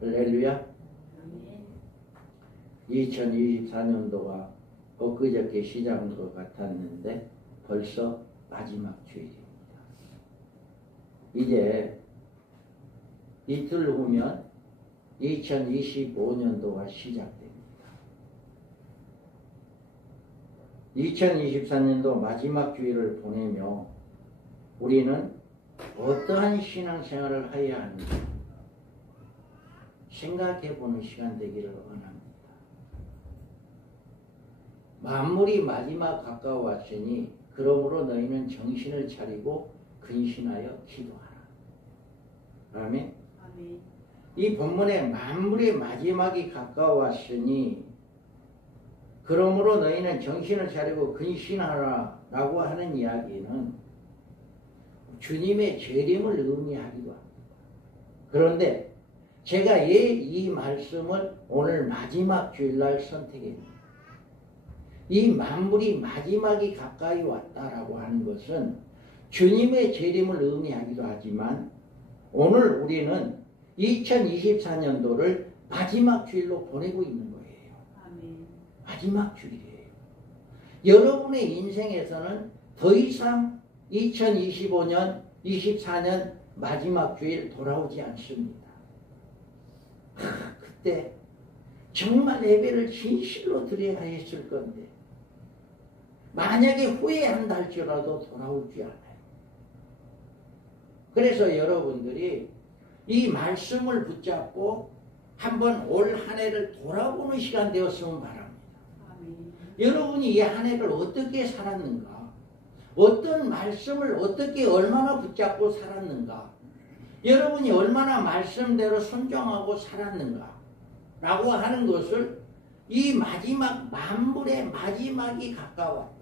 할렐루야. 2024년도가 엊그저께 시작한 것 같았는데 벌써 마지막 주일입니다. 이제 이틀 후면 2025년도가 시작됩니다. 2024년도 마지막 주일을 보내며 우리는 어떠한 신앙생활을 해야 하는지 생각해보는 시간 되기를 원합니다. 만물이 마지막 가까워왔으니 그러므로 너희는 정신을 차리고 근신하여 기도하라. 아멘. 아멘. 이 본문에 만물의 마지막이 가까워왔으니 그러므로 너희는 정신을 차리고 근신하라 라고 하는 이야기는 주님의 재림을 의미하기도 합니다. 그런데 제가 왜 이 말씀을 오늘 마지막 주일날 선택했습니다. 이 만물이 마지막이 가까이 왔다라고 하는 것은 주님의 재림을 의미하기도 하지만 오늘 우리는 2024년도를 마지막 주일로 보내고 있는 거예요. 아멘. 마지막 주일이에요. 여러분의 인생에서는 더 이상 2025년, 24년 마지막 주일 돌아오지 않습니다. 그때 정말 예배를 진실로 드려야 했을 건데 만약에 후회한다 할지라도 돌아오지 않아요. 그래서 여러분들이 이 말씀을 붙잡고 한번 올 한 해를 돌아보는 시간 되었으면 바랍니다. 아멘. 여러분이 이 한 해를 어떻게 살았는가? 어떤 말씀을 어떻게 얼마나 붙잡고 살았는가? 여러분이 얼마나 말씀대로 순종하고 살았는가? 라고 하는 것을 이 마지막 만물의 마지막이 가까웠다.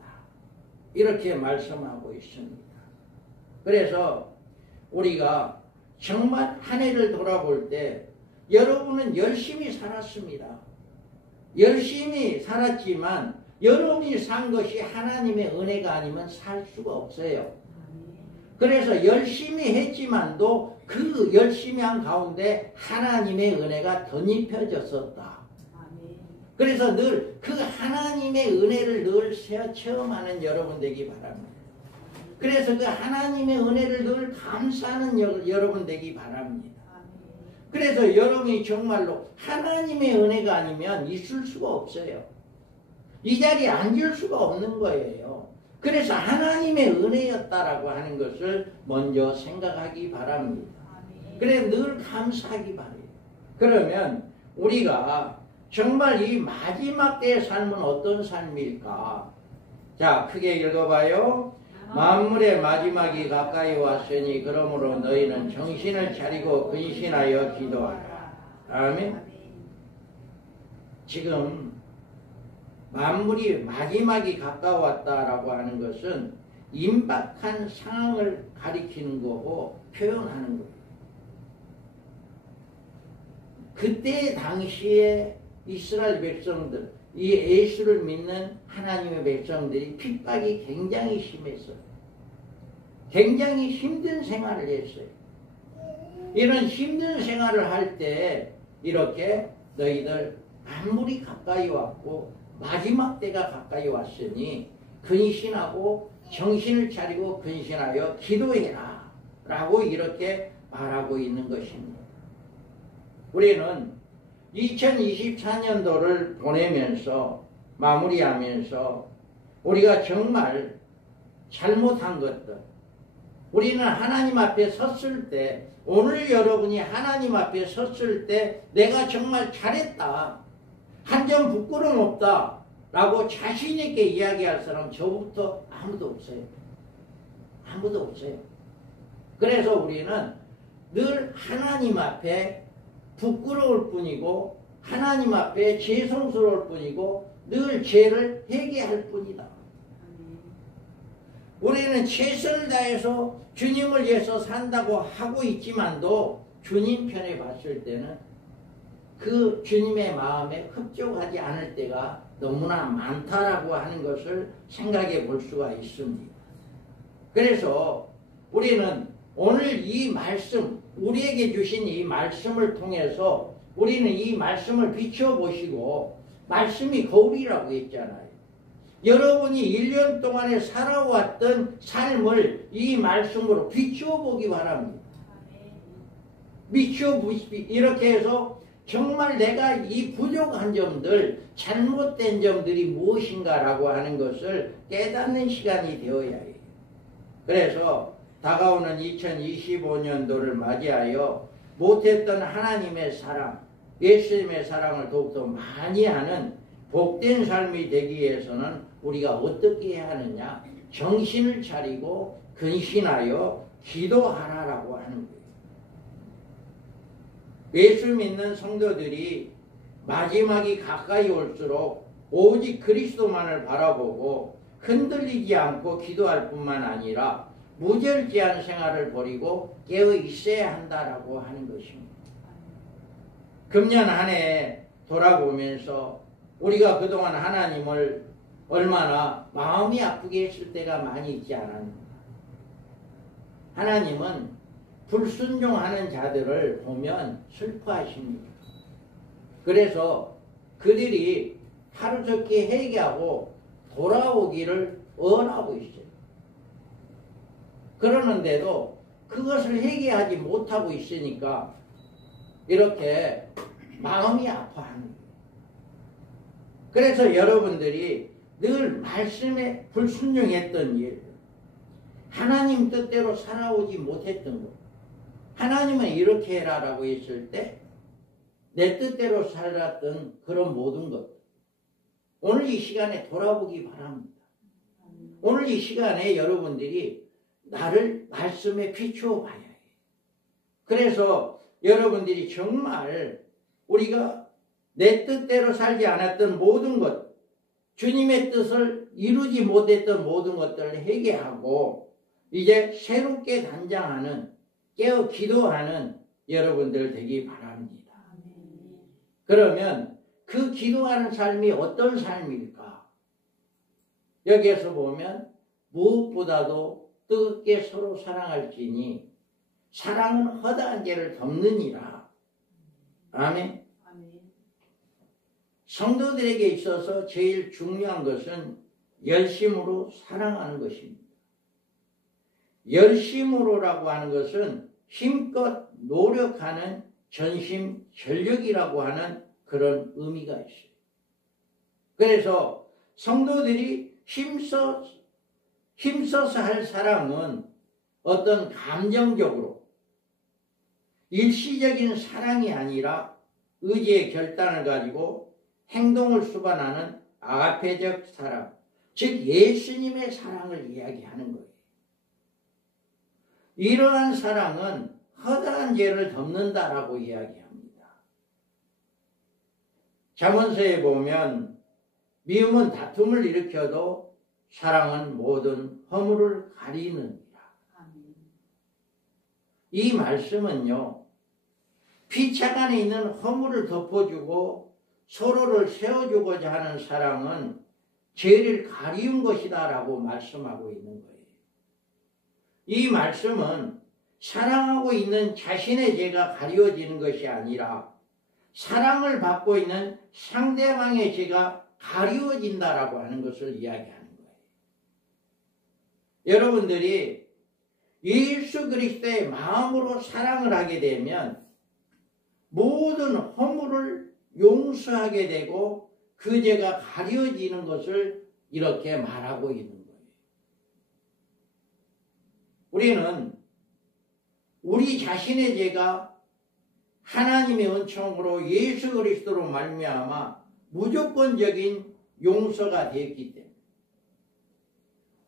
이렇게 말씀하고 있습니다. 그래서 우리가 정말 한 해를 돌아볼 때 여러분은 열심히 살았습니다. 열심히 살았지만 여러분이 산 것이 하나님의 은혜가 아니면 살 수가 없어요. 그래서 열심히 했지만도 그 열심히 한 가운데 하나님의 은혜가 덧입혀졌었다. 그래서 늘 그 하나님의 은혜를 늘 체험하는 여러분 되기 바랍니다. 그래서 그 하나님의 은혜를 늘 감사하는 여러분 되기 바랍니다. 그래서 여러분이 정말로 하나님의 은혜가 아니면 있을 수가 없어요. 이 자리에 앉을 수가 없는 거예요. 그래서 하나님의 은혜였다라고 하는 것을 먼저 생각하기 바랍니다. 그래 늘 감사하기 바래요. 그러면 우리가 정말 이 마지막 때의 삶은 어떤 삶일까? 자, 크게 읽어봐요. 만물의 마지막이 가까이 왔으니 그러므로 너희는 정신을 차리고 근신하여 기도하라. 아멘. 지금 만물이 마지막이 가까웠다라고 하는 것은 임박한 상황을 가리키는 거고 표현하는 거예요. 그때 당시에 이스라엘 백성들, 이 예수를 믿는 하나님의 백성들이 핍박이 굉장히 심했어요. 굉장히 힘든 생활을 했어요. 이런 힘든 생활을 할 때 이렇게 너희들 만물이 가까이 왔고 마지막 때가 가까이 왔으니 근신하고 정신을 차리고 근신하여 기도해라 라고 이렇게 말하고 있는 것입니다. 우리는 2024년도를 보내면서 마무리하면서 우리가 정말 잘못한 것들, 우리는 하나님 앞에 섰을 때, 오늘 여러분이 하나님 앞에 섰을 때 내가 정말 잘했다, 한 점 부끄러움 없다 라고 자신 있게 이야기할 사람 저부터 아무도 없어요. 아무도 없어요. 그래서 우리는 늘 하나님 앞에 부끄러울 뿐이고 하나님 앞에 죄송스러울 뿐이고 늘 죄를 회개할 뿐이다. 우리는 최선을 다해서 주님을 위해서 산다고 하고 있지만도 주님 편에 봤을 때는 그 주님의 마음에 흡족하지 않을 때가 너무나 많다라고 하는 것을 생각해 볼 수가 있습니다. 그래서 우리는 오늘 이 말씀 우리에게 주신 이 말씀을 통해서 우리는 이 말씀을 비춰보시고, 말씀이 거울이라고 했잖아요. 여러분이 1년 동안에 살아왔던 삶을 이 말씀으로 비춰보기 바랍니다. 비춰보십시오. 이렇게 해서 정말 내가 이 부족한 점들, 잘못된 점들이 무엇인가라고 하는 것을 깨닫는 시간이 되어야 해요. 그래서 다가오는 2025년도를 맞이하여 못했던 하나님의 사랑, 예수님의 사랑을 더욱더 많이 하는 복된 삶이 되기 위해서는 우리가 어떻게 해야 하느냐? 정신을 차리고 근신하여 기도하라라고 하는 거예요. 예수 믿는 성도들이 마지막이 가까이 올수록 오직 그리스도만을 바라보고 흔들리지 않고 기도할 뿐만 아니라 무절제한 생활을 버리고 깨어 있어야 한다라고 하는 것입니다. 금년 한 해 돌아보면서 우리가 그동안 하나님을 얼마나 마음이 아프게 했을 때가 많이 있지 않았는가. 하나님은 불순종하는 자들을 보면 슬퍼하십니다. 그래서 그들이 하루속히 회개하고 돌아오기를 원하고 있어요. 그러는데도 그것을 회개하지 못하고 있으니까 이렇게 마음이 아파하는 거예요. 그래서 여러분들이 늘 말씀에 불순종했던 일, 하나님 뜻대로 살아오지 못했던 것, 하나님은 이렇게 해라라고 했을 때 내 뜻대로 살았던 그런 모든 것, 오늘 이 시간에 돌아보기 바랍니다. 오늘 이 시간에 여러분들이 나를 말씀에 비추어 봐야 해요. 그래서 여러분들이 정말 우리가 내 뜻대로 살지 않았던 모든 것, 주님의 뜻을 이루지 못했던 모든 것들을 회개하고 이제 새롭게 단장하는, 깨어 기도하는 여러분들 되기 바랍니다. 그러면 그 기도하는 삶이 어떤 삶일까? 여기에서 보면 무엇보다도 뜨겁게 서로 사랑할지니 사랑은 허다한 죄를 덮느니라. 아멘. 성도들에게 있어서 제일 중요한 것은 열심으로 사랑하는 것입니다. 열심으로라고 하는 것은 힘껏 노력하는 전심 전력이라고 하는 그런 의미가 있어요. 그래서 성도들이 힘써서 할 사랑은 어떤 감정적으로 일시적인 사랑이 아니라 의지의 결단을 가지고 행동을 수반하는 아가페적 사랑, 즉 예수님의 사랑을 이야기하는 거예요. 이러한 사랑은 허다한 죄를 덮는다라고 이야기합니다. 잠언서에 보면 미움은 다툼을 일으켜도 사랑은 모든 허물을 가리느니라. 이 말씀은요, 피착 안에 있는 허물을 덮어주고 서로를 세워주고자 하는 사랑은 죄를 가리운 것이다 라고 말씀하고 있는 거예요. 이 말씀은 사랑하고 있는 자신의 죄가 가리워지는 것이 아니라 사랑을 받고 있는 상대방의 죄가 가리워진다라고 하는 것을 이야기하는 거예요. 여러분들이 예수 그리스도의 마음으로 사랑을 하게 되면 모든 허물을 용서하게 되고 그 죄가 가려지는 것을 이렇게 말하고 있는 거예요. 우리는 우리 자신의 죄가 하나님의 은총으로 예수 그리스도로 말미암아 무조건적인 용서가 되었기 때문에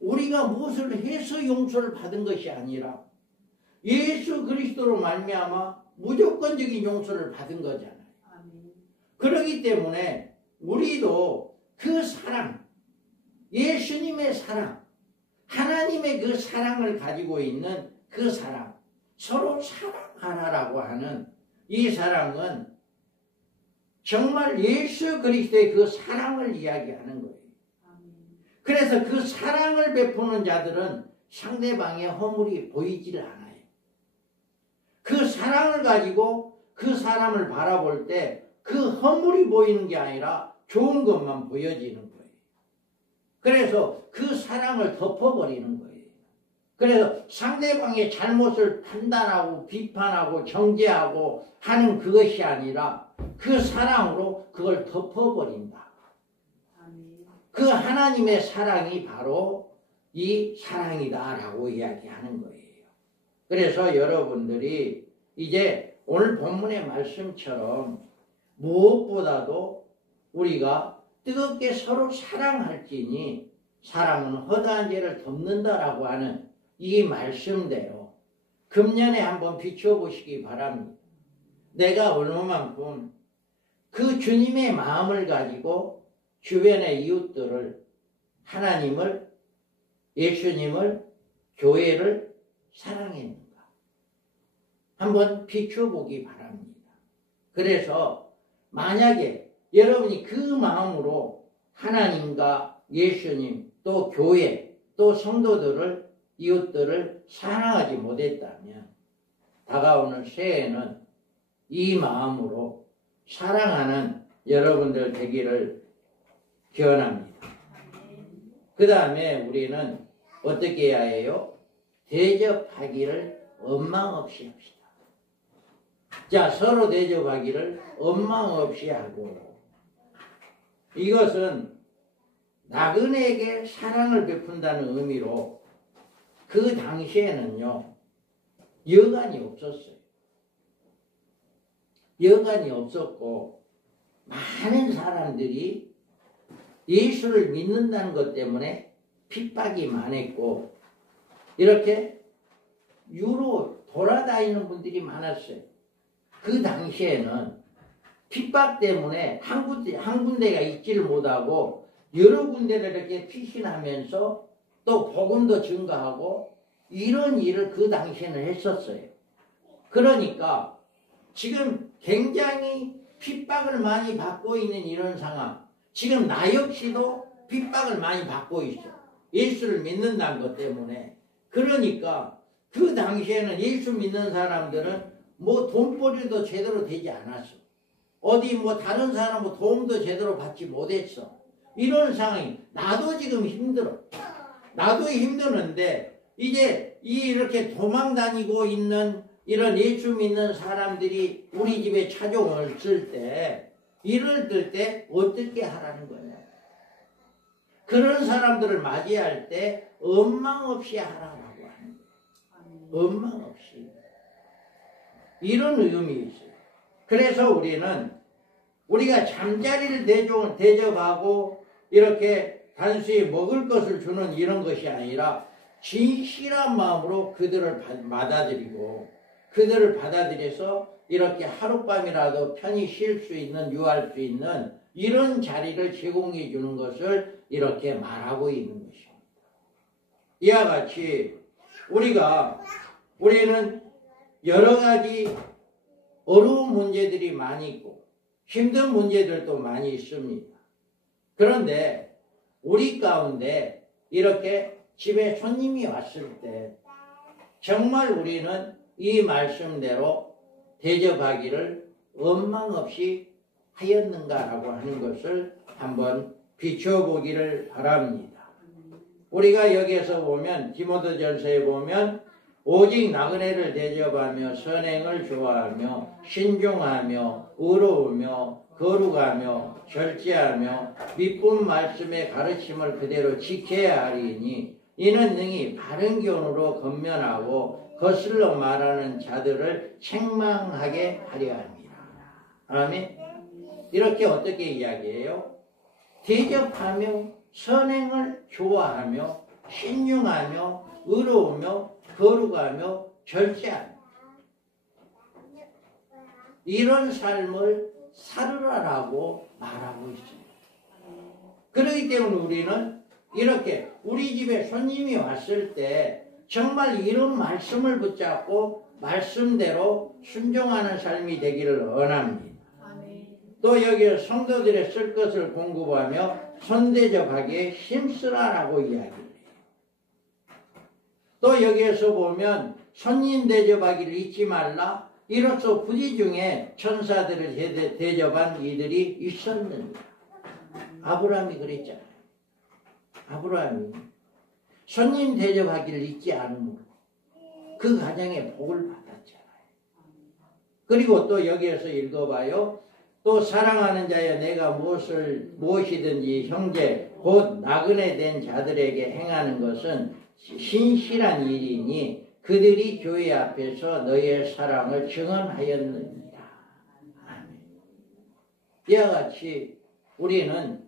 우리가 무엇을 해서 용서를 받은 것이 아니라 예수 그리스도로 말미암아 무조건적인 용서를 받은 거잖아요. 그렇기 때문에 우리도 그 사랑, 예수님의 사랑, 하나님의 그 사랑을 가지고 있는 그 사랑, 서로 사랑하라라고 하는 이 사랑은 정말 예수 그리스도의 그 사랑을 이야기하는 거예요. 그래서 그 사랑을 베푸는 자들은 상대방의 허물이 보이질 않아요. 그 사랑을 가지고 그 사람을 바라볼 때 그 허물이 보이는 게 아니라 좋은 것만 보여지는 거예요. 그래서 그 사랑을 덮어버리는 거예요. 그래서 상대방의 잘못을 판단하고 비판하고 정죄하고 하는 그것이 아니라 그 사랑으로 그걸 덮어버린다. 그 하나님의 사랑이 바로 이 사랑이다라고 이야기하는 거예요. 그래서 여러분들이 이제 오늘 본문의 말씀처럼 무엇보다도 우리가 뜨겁게 서로 사랑할지니 사랑은 허다한 죄를 덮는다라고 하는 이 말씀대로 금년에 한번 비춰보시기 바랍니다. 내가 얼마만큼 그 주님의 마음을 가지고 주변의 이웃들을, 하나님을, 예수님을, 교회를 사랑했는가 한번 비춰보기 바랍니다. 그래서 만약에 여러분이 그 마음으로 하나님과 예수님 또 교회 또 성도들을 이웃들을 사랑하지 못했다면 다가오는 새해에는 이 마음으로 사랑하는 여러분들 되기를 기원합니다. 그 다음에 우리는 어떻게 해야 해요? 대접하기를 원망 없이 합시다. 자, 서로 대접하기를 원망 없이 하고, 이것은 나그네에게 사랑을 베푼다는 의미로 그 당시에는요 여관이 없었어요. 여관이 없었고 많은 사람들이 예수를 믿는다는 것 때문에 핍박이 많았고 이렇게 유로 돌아다니는 분들이 많았어요. 그 당시에는 핍박 때문에 한 군데가 있지를 못하고 여러 군데를 이렇게 피신하면서 또 복음도 증거하고 이런 일을 그 당시에는 했었어요. 그러니까 지금 굉장히 핍박을 많이 받고 있는 이런 상황, 지금 나 역시도 핍박을 많이 받고 있어. 예수를 믿는다는 것 때문에. 그러니까 그 당시에는 예수 믿는 사람들은 뭐 돈벌이도 제대로 되지 않았어. 어디 뭐 다른 사람 뭐 도움도 제대로 받지 못했어. 이런 상황이 나도 지금 힘들어. 나도 힘드는데 이제 이렇게 도망 다니고 있는 이런 예수 믿는 사람들이 우리 집에 찾아왔을 때 이럴 때 어떻게 하라는 거예요? 그런 사람들을 맞이할 때 원망 없이 하라고 하는 거예요. 원망 없이. 이런 의미 있어요. 그래서 우리가 잠자리를 대접하고 이렇게 단순히 먹을 것을 주는 이런 것이 아니라 진실한 마음으로 그들을 받아들이고 그들을 받아들여서 이렇게 하룻밤이라도 편히 쉴 수 있는, 유할 수 있는 이런 자리를 제공해 주는 것을 이렇게 말하고 있는 것입니다. 이와 같이 우리는 여러 가지 어려운 문제들이 많이 있고 힘든 문제들도 많이 있습니다. 그런데 우리 가운데 이렇게 집에 손님이 왔을 때 정말 우리는 이 말씀대로 대접하기를 원망 없이 하였는가라고 하는 것을 한번 비춰보기를 바랍니다. 우리가 여기에서 보면 디모데전서에 보면 오직 나그네를 대접하며 선행을 좋아하며 신중하며 의로우며 거룩하며 절제하며 미쁜 말씀의 가르침을 그대로 지켜야 하리니 이는 능히 바른 교훈으로 건면하고 거슬러 말하는 자들을 책망하게 하려 합니다. 아멘. 이렇게 어떻게 이야기해요? 대접하며 선행을 좋아하며 신중하며 의로우며 거룩하며 절제하며 이런 삶을 살으라라고 말하고 있습니다. 그렇기 때문에 우리는 이렇게 우리 집에 손님이 왔을 때 정말 이런 말씀을 붙잡고 말씀대로 순종하는 삶이 되기를 원합니다. 또 여기 성도들의 쓸 것을 공급하며 손대접하기에 힘쓰라라고 이야기해요. 또 여기에서 보면 손님 대접하기를 잊지 말라. 이로써 부지 중에 천사들을 대접한 이들이 있었느니라. 아브라함이 그랬잖아요. 아브라함이 손님 대접하기를 잊지 않으므로 그 가정에 복을 받았잖아요. 그리고 또 여기에서 읽어봐요. 또 사랑하는 자여 내가 무엇이든지 형제 곧 나그네 된 자들에게 행하는 것은 신실한 일이니 그들이 교회 앞에서 너의 사랑을 증언하였느니라. 아멘. 이와 같이 우리는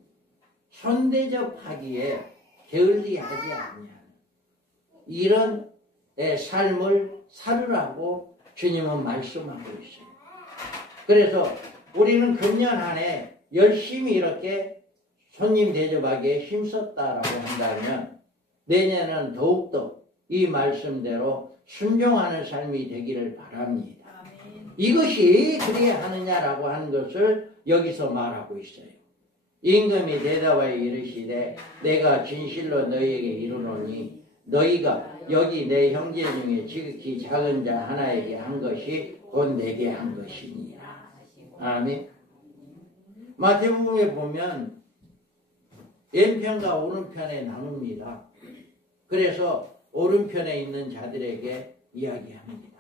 손대접하기에 게을리하지 아니하는 이런 삶을 살으라고 주님은 말씀하고 있어요. 그래서 우리는 금년 한 해 열심히 이렇게 손님 대접하기에 힘썼다라고 한다면 내년은 더욱더 이 말씀대로 순종하는 삶이 되기를 바랍니다. 이것이 그래야 하느냐라고 하는 것을 여기서 말하고 있어요. 임금이 대답하여 이르시되 내가 진실로 너희에게 이르노니 너희가 여기 내 형제 중에 지극히 작은 자 하나에게 한 것이 곧 내게 한 것이니라. 아멘. 마태복음에 보면 왼편과 오른편에 나눕니다. 그래서 오른편에 있는 자들에게 이야기합니다.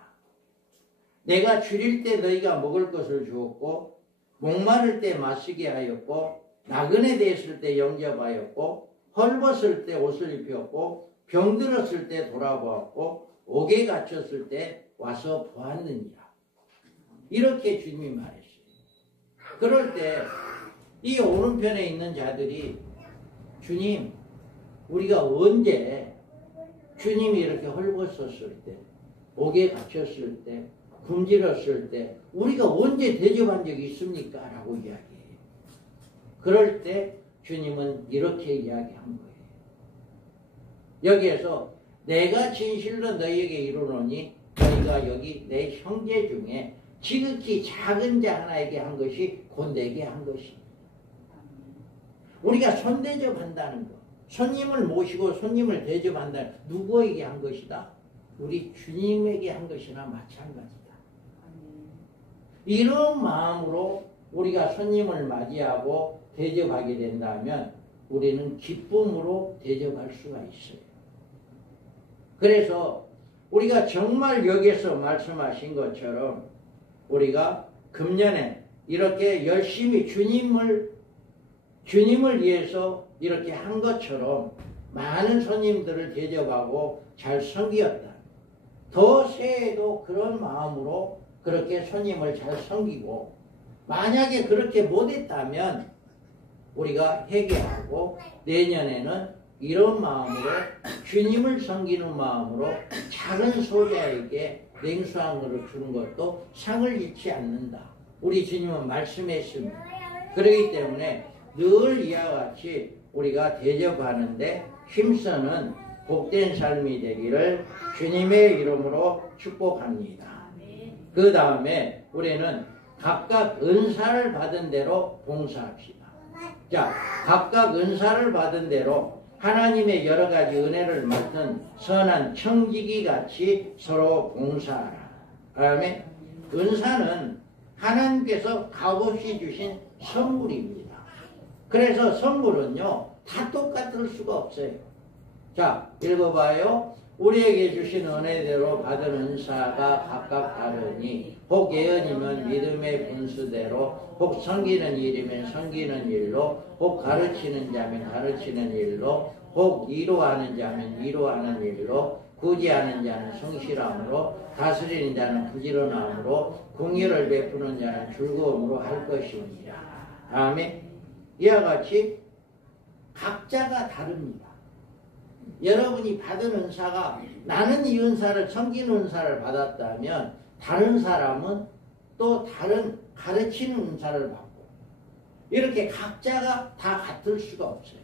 내가 줄일 때 너희가 먹을 것을 주었고 목마를 때 마시게 하였고 나그네 되었을 때 영접하였고 헐벗을 때 옷을 입혔고 병들었을 때 돌아보았고 옥에 갇혔을 때 와서 보았느니라. 이렇게 주님이 말했어요. 그럴 때 이 오른편에 있는 자들이 주님 우리가 언제 주님이 이렇게 헐벗었을 때 옥에 갇혔을 때 굶주렸을 때 우리가 언제 대접한 적이 있습니까? 라고 이야기해요. 그럴 때 주님은 이렇게 이야기한 거예요. 여기에서 내가 진실로 너희에게 이르노니 너희가 여기 내 형제 중에 지극히 작은 자 하나에게 한 것이 곧 내게 한 것이다. 우리가 손대접한다는 것, 손님을 모시고 손님을 대접한다는 누구에게 한 것이다? 우리 주님에게 한 것이나 마찬가지다. 이런 마음으로 우리가 손님을 맞이하고 대접하게 된다면 우리는 기쁨으로 대접할 수가 있어요. 그래서 우리가 정말 여기서 말씀하신 것처럼 우리가 금년에 이렇게 열심히 주님을 위해서 이렇게 한 것처럼 많은 손님들을 대접하고 잘 섬겼다. 더 새해에도 그런 마음으로 그렇게 손님을 잘 섬기고 만약에 그렇게 못했다면 우리가 회개하고 내년에는 이런 마음으로 주님을 섬기는 마음으로 작은 소자에게 냉수한 것을 주는 것도 상을 잃지 않는다. 우리 주님은 말씀했습니다. 그렇기 때문에 늘 이와 같이 우리가 대접하는데 힘쓰는 복된 삶이 되기를 주님의 이름으로 축복합니다. 그 다음에 우리는 각각 은사를 받은 대로 봉사합시다. 자, 각각 은사를 받은 대로 하나님의 여러 가지 은혜를 맡은 선한 청지기 같이 서로 봉사하라. 그다음에 은사는 하나님께서 값없이 주신 선물입니다. 그래서 선물은요 다 똑같을 수가 없어요. 자, 읽어봐요. 우리에게 주신 은혜대로 받은 은사가 각각 다르니 혹 예언이면 믿음의 분수대로 혹 섬기는 일이면 섬기는 일로 혹 가르치는 자면 가르치는 일로 혹 위로하는 자면 위로하는 일로 구제하는 자는 성실함으로 다스리는 자는 부지런함으로 긍휼을 베푸는 자는 즐거움으로 할 것이니라. 아멘. 이와 같이 각자가 다릅니다. 여러분이 받은 은사가 나는 이 은사를 섬기는 은사를 받았다면 다른 사람은 또 다른 가르치는 은사를 받고 이렇게 각자가 다 같을 수가 없어요.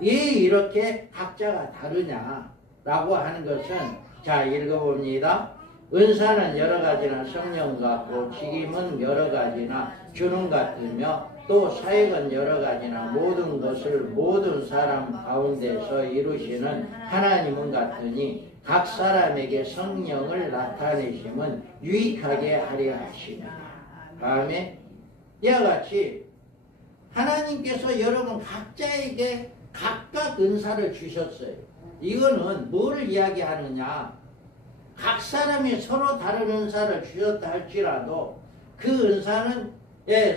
왜 이렇게 각자가 다르냐라고 하는 것은 자 읽어봅니다. 은사는 여러 가지나 성령 같고 직임은 여러 가지나 주는 같으며 또 사역은 여러 가지나 모든 것을 모든 사람 가운데서 이루시는 하나님은 같으니 각 사람에게 성령을 나타내심은 유익하게 하려 하시니라. 아멘. 이와 같이 하나님께서 여러분 각자에게 각각 은사를 주셨어요. 이거는 뭘 이야기하느냐? 각 사람이 서로 다른 은사를 주셨다 할지라도 그 은사는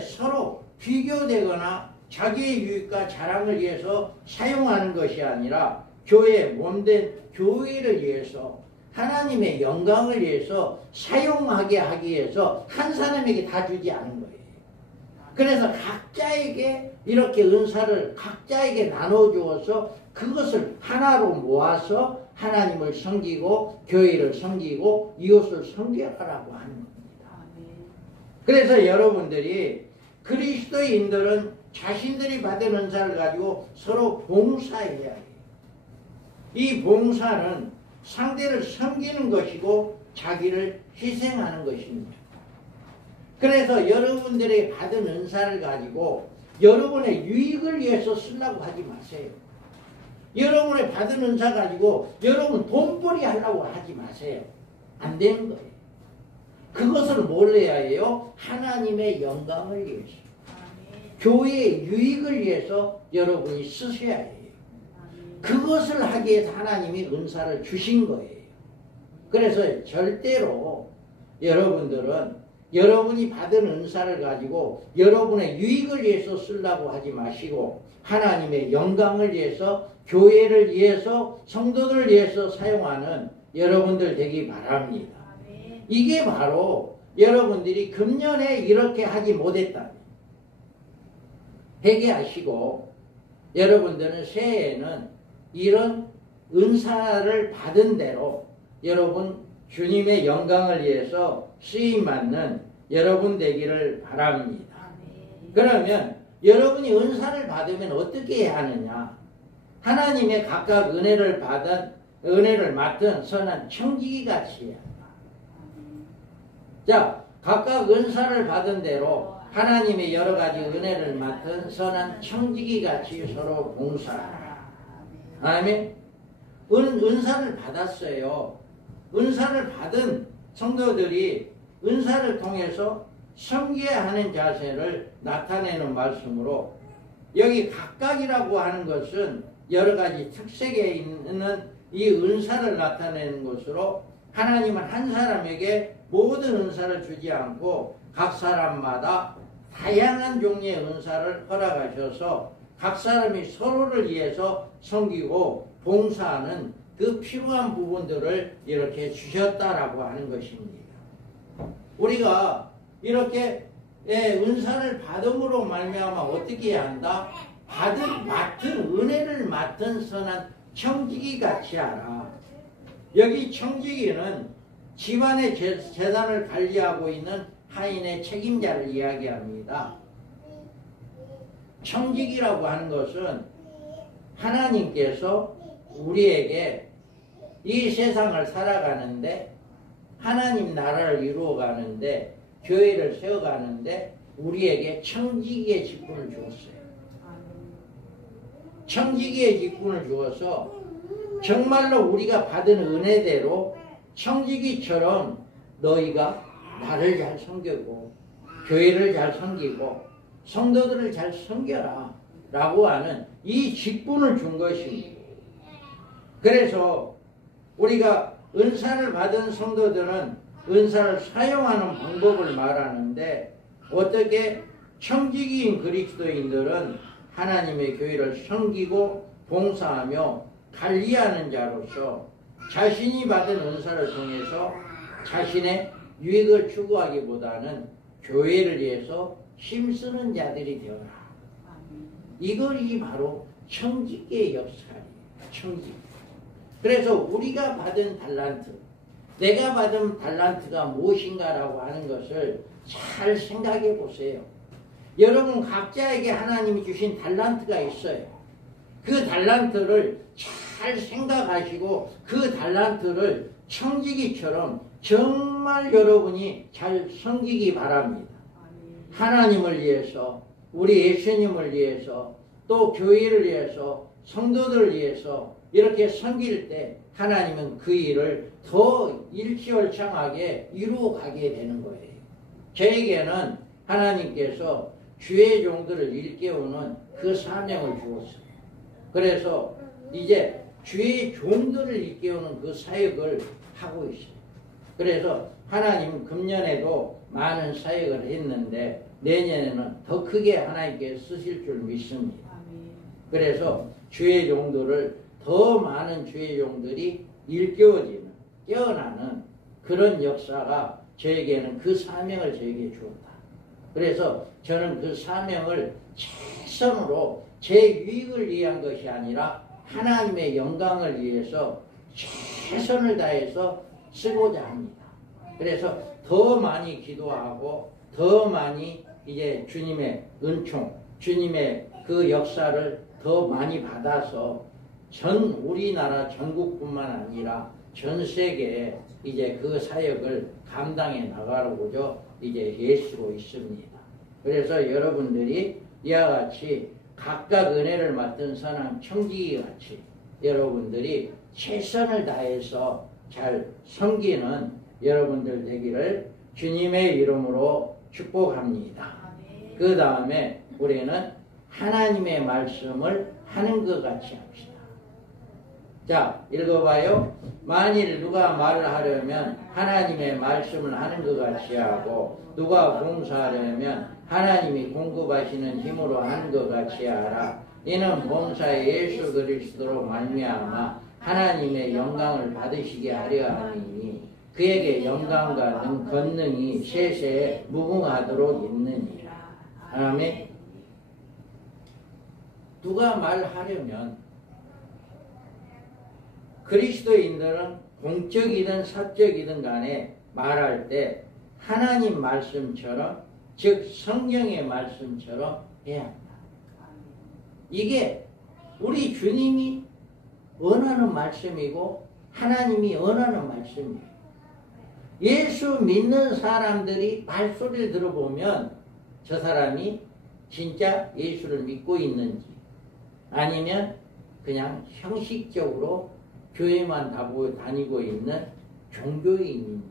서로 비교되거나 자기의 유익과 자랑을 위해서 사용하는 것이 아니라 교회, 몸된 교회를 위해서 하나님의 영광을 위해서 사용하게 하기 위해서 한 사람에게 다 주지 않은 거예요. 그래서 각자에게 이렇게 은사를 각자에게 나눠주어서 그것을 하나로 모아서 하나님을 섬기고 교회를 섬기고 이웃을 섬겨가라고 하는 겁니다. 그래서 여러분들이 그리스도인들은 자신들이 받은 은사를 가지고 서로 봉사해야 해요. 이 봉사는 상대를 섬기는 것이고 자기를 희생하는 것입니다. 그래서 여러분들이 받은 은사를 가지고 여러분의 유익을 위해서 쓰려고 하지 마세요. 여러분의 받은 은사 가지고 여러분 돈벌이 하려고 하지 마세요. 안 되는 거예요. 그것을 뭘 해야 해요? 하나님의 영광을 위해서, 교회의 유익을 위해서 여러분이 쓰셔야 해요. 그것을 하기 위해서 하나님이 은사를 주신 거예요. 그래서 절대로 여러분들은 여러분이 받은 은사를 가지고 여러분의 유익을 위해서 쓰려고 하지 마시고 하나님의 영광을 위해서 교회를 위해서 성도들을 위해서 사용하는 여러분들 되기 바랍니다. 이게 바로 여러분들이 금년에 이렇게 하지 못했다면 회개하시고 여러분들은 새해에는 이런 은사를 받은 대로 여러분 주님의 영광을 위해서 쓰임받는 여러분 되기를 바랍니다. 그러면 여러분이 은사를 받으면 어떻게 해야 하느냐? 하나님의 각각 은혜를 맡은 선한 청지기 같이 해야 한다. 자, 각각 은사를 받은 대로 하나님의 여러 가지 은혜를 맡은 선한 청지기 같이 서로 봉사하라. 아멘. 은사를 받았어요. 은사를 받은 성도들이 은사를 통해서 섬겨야 하는 자세를 나타내는 말씀으로 여기 각각이라고 하는 것은 여러 가지 특색에 있는 이 은사를 나타내는 것으로 하나님은 한 사람에게 모든 은사를 주지 않고 각 사람마다 다양한 종류의 은사를 허락하셔서 각 사람이 서로를 위해서 섬기고 봉사하는 그 필요한 부분들을 이렇게 주셨다라고 하는 것입니다. 우리가 이렇게 은사를 받음으로 말미암아 어떻게 해야 한다? 맡은 은혜를 맡은 선한 청지기 같이 하라. 여기 청지기는 집안의 재산을 관리하고 있는 하인의 책임자를 이야기합니다. 청지기라고 하는 것은 하나님께서 우리에게 이 세상을 살아가는데 하나님 나라를 이루어가는데 교회를 세워가는데 우리에게 청지기의 직분을 주었어요. 청지기의 직분을 주어서 정말로 우리가 받은 은혜대로 청지기처럼 너희가 나를 잘 섬기고 교회를 잘 섬기고 성도들을 잘 섬겨라 라고 하는 이 직분을 준 것입니다. 그래서 우리가 은사를 받은 성도들은 은사를 사용하는 방법을 말하는데 어떻게 청지기인 그리스도인들은 하나님의 교회를 섬기고 봉사하며 관리하는 자로서 자신이 받은 은사를 통해서 자신의 유익을 추구하기보다는 교회를 위해서 힘쓰는 자들이 되어라. 이것이 바로 청지기의 역할이에요. 청지기. 그래서 우리가 받은 달란트, 내가 받은 달란트가 무엇인가라고 하는 것을 잘 생각해 보세요. 여러분 각자에게 하나님이 주신 달란트가 있어요. 그 달란트를 잘 생각하시고 그 달란트를 청지기처럼 정말 여러분이 잘 섬기기 바랍니다. 하나님을 위해서, 우리 예수님을 위해서, 또 교회를 위해서, 성도들을 위해서 이렇게 섬길 때 하나님은 그 일을 더 일취월장하게 이루어가게 되는 거예요. 저에게는 하나님께서 주의 종들을 일깨우는 그 사명을 주었어요. 그래서 이제 주의 종들을 일깨우는 그 사역을 하고 있어요. 그래서 하나님은 금년에도 많은 사역을 했는데 내년에는 더 크게 하나님께 쓰실 줄 믿습니다. 그래서 주의 종들을 더 많은 주의 종들이 일깨워지는, 깨어나는 그런 역사가 저에게는 그 사명을 저에게 주었다. 그래서 저는 그 사명을 최선으로 제 유익을 위한 것이 아니라 하나님의 영광을 위해서 최선을 다해서 쓰고자 합니다. 그래서 더 많이 기도하고 더 많이 이제 주님의 은총, 주님의 그 역사를 더 많이 받아서 전 우리나라 전국뿐만 아니라 전 세계에 이제 그 사역을 감당해 나가려고 이제 애쓰고 있습니다. 그래서 여러분들이 이와 같이 각각 은혜를 맡은 선한 청지기 같이 여러분들이 최선을 다해서 잘 섬기는 여러분들 되기를 주님의 이름으로 축복합니다. 그 다음에 우리는 하나님의 말씀을 하는 것 같이 합시다. 자, 읽어봐요. 만일 누가 말을 하려면 하나님의 말씀을 하는 것 같이 하고 누가 봉사하려면 하나님이 공급하시는 힘으로 하는 것 같이 하라. 이는 봉사의 예수 그리스도로 말미암아 하나님의 영광을 받으시게 하려 하니 그에게 영광과 권능이 세세에 무궁하도록 있느니라. 아멘. 누가 말하려면 그리스도인들은 공적이든 사적이든 간에 말할 때 하나님 말씀처럼, 즉 성경의 말씀처럼 해야 한다. 이게 우리 주님이 원하는 말씀이고 하나님이 원하는 말씀이에요. 예수 믿는 사람들이 말소리를 들어보면 저 사람이 진짜 예수를 믿고 있는지 아니면 그냥 형식적으로 교회만 다니고 있는 종교인인지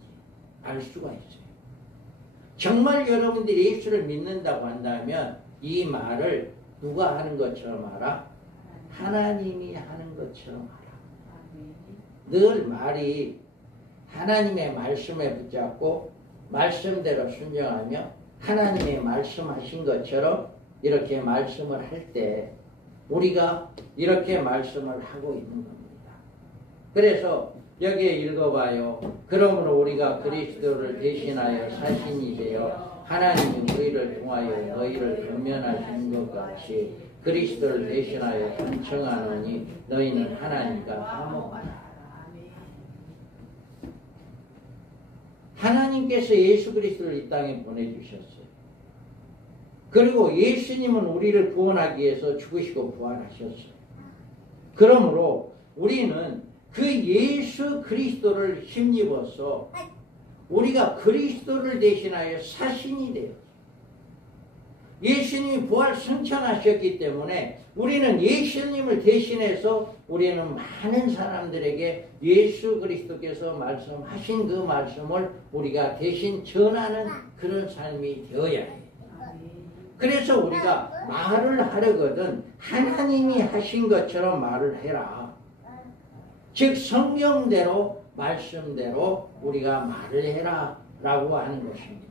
알 수가 있어요. 정말 여러분들이 예수를 믿는다고 한다면 이 말을 누가 하는 것처럼 알아? 하나님이 하는 것처럼 알아. 늘 말이 하나님의 말씀에 붙잡고 말씀대로 순종하며 하나님의 말씀하신 것처럼 이렇게 말씀을 할 때 우리가 이렇게 말씀을 하고 있는 겁니다. 그래서 여기에 읽어봐요. 그러므로 우리가 그리스도를 대신하여 사신이 되어 하나님이 우리를 통하여 너희를 권면하신 것 같이 그리스도를 대신하여 간청하노니 너희는 하나님과 화목하라. 하나님께서 예수 그리스도를 이 땅에 보내주셨어요. 그리고 예수님은 우리를 구원하기 위해서 죽으시고 부활하셨어요. 그러므로 우리는 그 예수 그리스도를 힘입어서 우리가 그리스도를 대신하여 사신이 돼요. 예수님이 부활 승천하셨기 때문에 우리는 예수님을 대신해서 우리는 많은 사람들에게 예수 그리스도께서 말씀하신 그 말씀을 우리가 대신 전하는 그런 삶이 되어야 해요. 그래서 우리가 말을 하려거든 하나님이 하신 것처럼 말을 해라. 즉 성경대로 말씀대로 우리가 말을 해라 라고 하는 것입니다.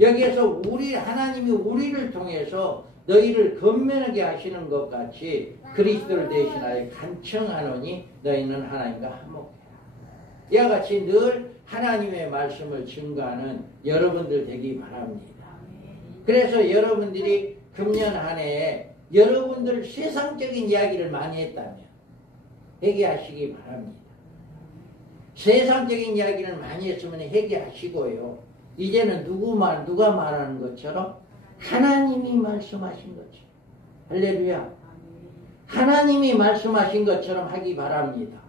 여기에서 하나님이 우리를 통해서 너희를 권면하게 하시는 것 같이 그리스도를 대신하여 간청하노니 너희는 하나님과 화목해라. 이와 같이 늘 하나님의 말씀을 증거하는 여러분들 되기 바랍니다. 그래서 여러분들이 금년 한 해에 여러분들 세상적인 이야기를 많이 했다면 회개하시기 바랍니다. 세상적인 이야기를 많이 했으면 회개하시고요. 이제는 누가 말하는 것처럼 하나님이 말씀하신 것처럼 할렐루야. 하나님이 말씀하신 것처럼 하기 바랍니다.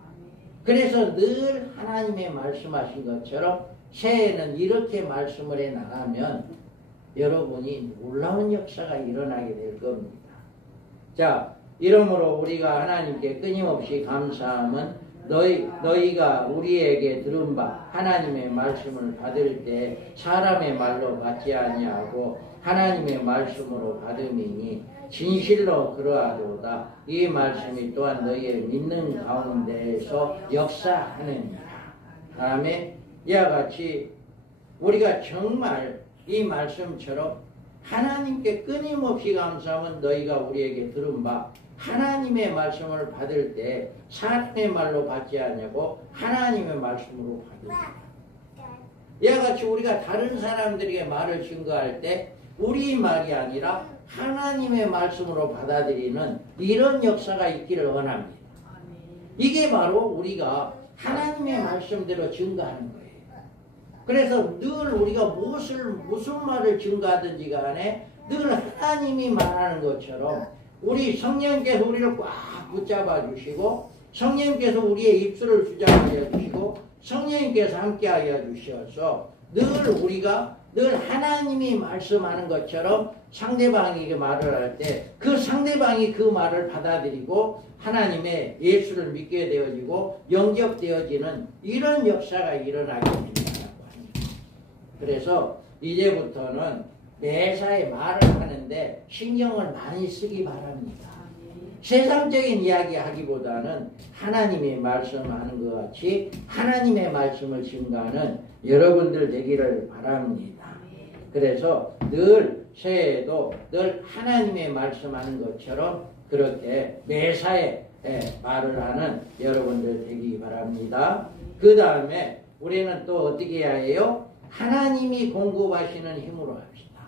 그래서 늘 하나님의 말씀하신 것처럼 새해에는 이렇게 말씀을 해 나가면 여러분이 놀라운 역사가 일어나게 될 겁니다. 자, 이러므로 우리가 하나님께 끊임없이 감사함은 너희가 우리에게 들은 바 하나님의 말씀을 받을 때 사람의 말로 받지 아니하고 하나님의 말씀으로 받음이니 진실로 그러하도다. 이 말씀이 또한 너희의 믿는 가운데에서 역사하느니라. 다음에 이와 같이 우리가 정말 이 말씀처럼 하나님께 끊임없이 감사하면 너희가 우리에게 들은 바 하나님의 말씀을 받을 때 사람의 말로 받지 않냐고 하나님의 말씀으로 받으라. 이와 같이 우리가 다른 사람들에게 말을 증거할 때 우리 말이 아니라 하나님의 말씀으로 받아들이는 이런 역사가 있기를 원합니다. 이게 바로 우리가 하나님의 말씀대로 증거하는 거예요. 그래서 늘 우리가 무슨 말을 증거하든지 간에 늘 하나님이 말하는 것처럼 우리 성령께서 우리를 꽉 붙잡아 주시고 성령께서 우리의 입술을 주장하여 주시고 성령님께서 함께하여 주셔서 늘 하나님이 말씀하는 것처럼 상대방에게 말을 할 때 그 상대방이 그 말을 받아들이고 하나님의 예수를 믿게 되어지고 영접되어지는 이런 역사가 일어나게 된다고 합니다. 그래서 이제부터는 매사에 말을 하는데 신경을 많이 쓰기 바랍니다. 세상적인 이야기 하기보다는 하나님의 말씀하는 것 같이 하나님의 말씀을 증거하는 여러분들 되기를 바랍니다. 그래서 늘 새해에도 늘 하나님의 말씀하는 것처럼 그렇게 매사에 말을 하는 여러분들 되기 바랍니다. 그 다음에 우리는 또 어떻게 해야 해요? 하나님이 공급하시는 힘으로 합시다.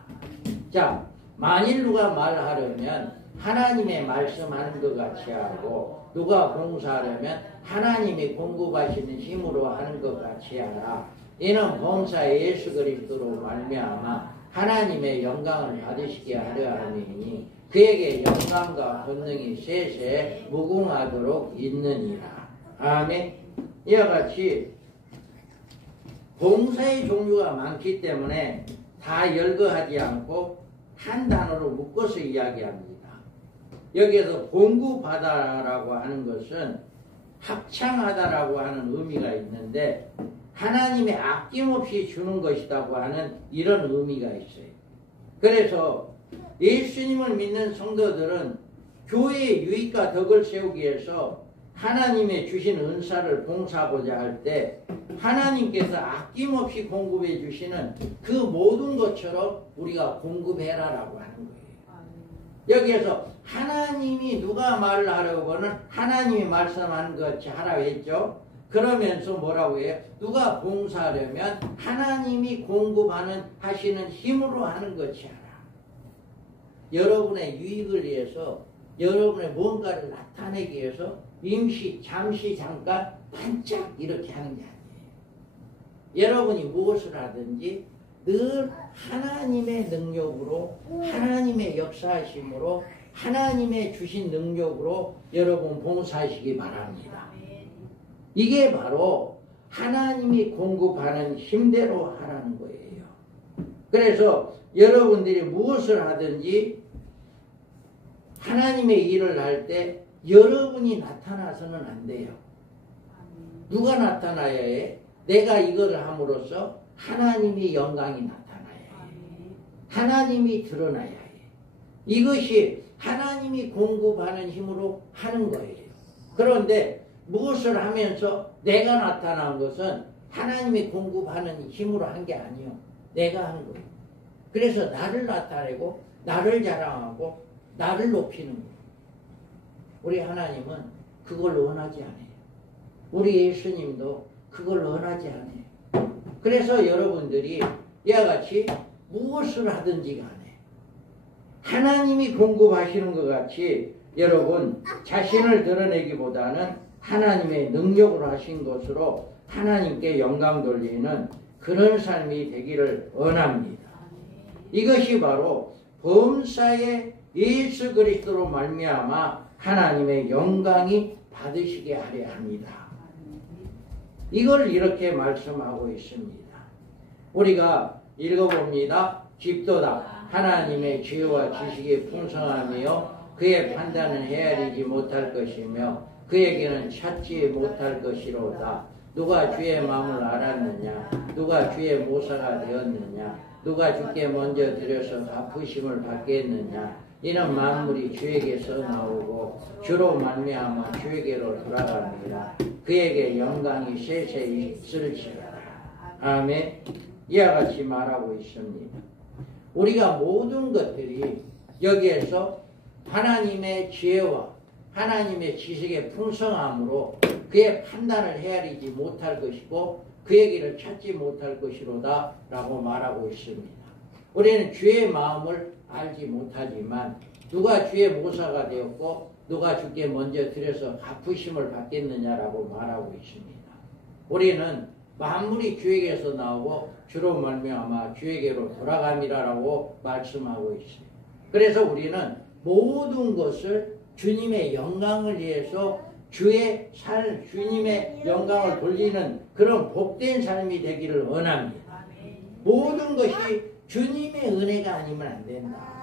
자, 만일 누가 말하려면 하나님의 말씀하는 것 같이 하고 누가 봉사하려면 하나님이 공급하시는 힘으로 하는 것 같이 하라. 이는 범사 예수 그리스도로 말미암아 하나님의 영광을 받으시게 하려 함이니 그에게 영광과 권능이 세세 무궁하도록 있느니라. 아멘. 이와 같이 봉사의 종류가 많기 때문에 다 열거하지 않고 한 단어로 묶어서 이야기합니다. 여기에서 공급하다라고 하는 것은 합창하다라고 하는 의미가 있는데 하나님의 아낌없이 주는 것이라고 하는 이런 의미가 있어요. 그래서 예수님을 믿는 성도들은 교회의 유익과 덕을 세우기 위해서 하나님의 주신 은사를 봉사하고자 할 때 하나님께서 아낌없이 공급해 주시는 그 모든 것처럼 우리가 공급해라라고 하는 거예요. 여기에서 하나님이 누가 말을 하려고는 하나님이 말씀하는 것 같이 하라고 했죠. 그러면서 뭐라고 해요? 누가 봉사하려면 하나님이 공급하는 하시는 힘으로 하는 것이 하라. 여러분의 유익을 위해서 여러분의 뭔가를 나타내기 위해서 잠시 잠깐 반짝 이렇게 하는 게 아니에요. 여러분이 무엇을 하든지 늘 하나님의 능력으로 하나님의 역사하심으로 하나님의 주신 능력으로 여러분 봉사하시기 바랍니다. 이게 바로 하나님이 공급하는 힘대로 하라는 거예요. 그래서 여러분들이 무엇을 하든지 하나님의 일을 할 때 여러분이 나타나서는 안 돼요. 누가 나타나야 해? 내가 이거를 함으로써 하나님의 영광이 나타나야 해. 하나님이 드러나야 해. 이것이 하나님이 공급하는 힘으로 하는 거예요. 그런데 무엇을 하면서 내가 나타난 것은 하나님이 공급하는 힘으로 한 게 아니에요. 내가 한 거예요. 그래서 나를 나타내고 나를 자랑하고 나를 높이는 거예요. 우리 하나님은 그걸 원하지 않아요. 우리 예수님도 그걸 원하지 않아요. 그래서 여러분들이 이와 같이 무엇을 하든지 간에 하나님이 공급하시는 것 같이 여러분 자신을 드러내기보다는 하나님의 능력으로 하신 것으로 하나님께 영광 돌리는 그런 삶이 되기를 원합니다. 이것이 바로 범사의 예수 그리스도로 말미암아 하나님의 영광이 받으시게 하려 합니다. 이걸 이렇게 말씀하고 있습니다. 우리가 읽어봅니다. 깊도다. 하나님의 지혜와 지식이 풍성하며 그의 판단은 헤아리지 못할 것이며 그에게는 찾지 못할 것이로다. 누가 주의 마음을 알았느냐? 누가 주의 모사가 되었느냐? 누가 주께 먼저 드려서 갚으심을 받겠느냐? 이는 만물이 주에게서 나오고 주로 말미암아 주에게로 돌아갑니다. 그에게 영광이 세세히 있을지어다. 아멘. 이와 같이 말하고 있습니다. 우리가 모든 것들이 여기에서 하나님의 지혜와 하나님의 지식의 풍성함으로 그의 판단을 헤아리지 못할 것이고 그의 길을 찾지 못할 것이로다 라고 말하고 있습니다. 우리는 주의 마음을 알지 못하지만 누가 주의 모사가 되었고 누가 주께 먼저 드려서 갚으심을 받겠느냐라고 말하고 있습니다. 우리는 만물이 주에게서 나오고 주로 말미암아 주에게로 돌아감이라고 말씀하고 있습니다. 그래서 우리는 모든 것을 주님의 영광을 위해서 주님의 영광을 돌리는 그런 복된 삶이 되기를 원합니다. 모든 것이 주님의 은혜가 아니면 안 된다.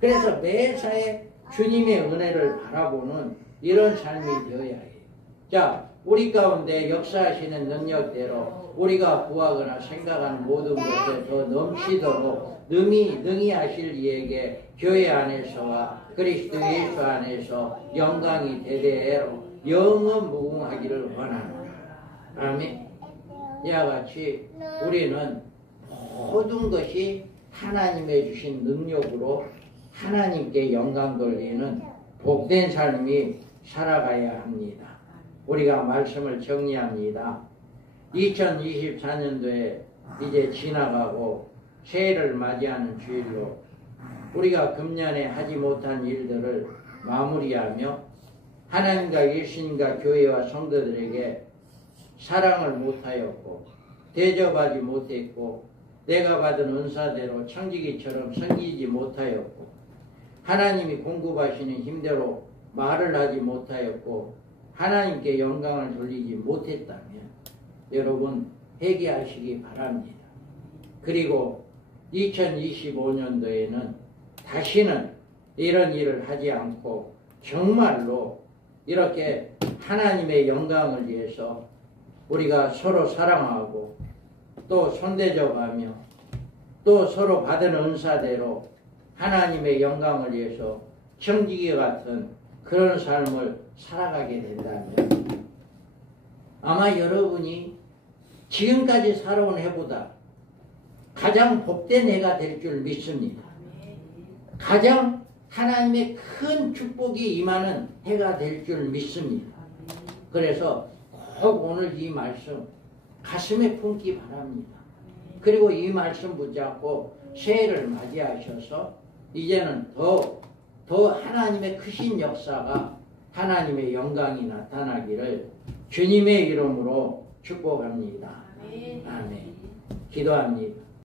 그래서 매사에 주님의 은혜를 바라보는 이런 삶이 되어야 해요. 자, 우리 가운데 역사하시는 능력대로 우리가 구하거나 생각하는 모든 것에 더 넘치도록 능히 하실 이에게 교회 안에서와 그리스도 예수 안에서 영광이 대대로 영원 무궁하기를 원하노라. 아멘. 이와 같이 우리는 모든 것이 하나님의 주신 능력으로 하나님께 영광 돌리는 복된 삶이 살아가야 합니다. 우리가 말씀을 정리합니다. 2024년도에 이제 지나가고 새해를 맞이하는 주일로 우리가 금년에 하지 못한 일들을 마무리하며 하나님과 예수님과 교회와 성도들에게 사랑을 못하였고 대접하지 못했고 내가 받은 은사대로 청지기처럼 섬기지 못하였고 하나님이 공급하시는 힘대로 말을 하지 못하였고 하나님께 영광을 돌리지 못했다면 여러분 회개하시기 바랍니다. 그리고 2025년도에는 다시는 이런 일을 하지 않고 정말로 이렇게 하나님의 영광을 위해서 우리가 서로 사랑하고 또 손대접하며 또 서로 받은 은사대로 하나님의 영광을 위해서 청지기 같은 그런 삶을 살아가게 된다면 아마 여러분이 지금까지 살아온 해보다 가장 복된 해가 될 줄 믿습니다. 가장 하나님의 큰 축복이 임하는 해가 될 줄 믿습니다. 그래서 꼭 오늘 이 말씀 가슴에 품기 바랍니다. 그리고 이 말씀 붙잡고 새해를 맞이하셔서 이제는 더 하나님의 크신 역사가 하나님의 영광이 나타나기를 주님의 이름으로 축복합니다. 아멘. 기도합니다.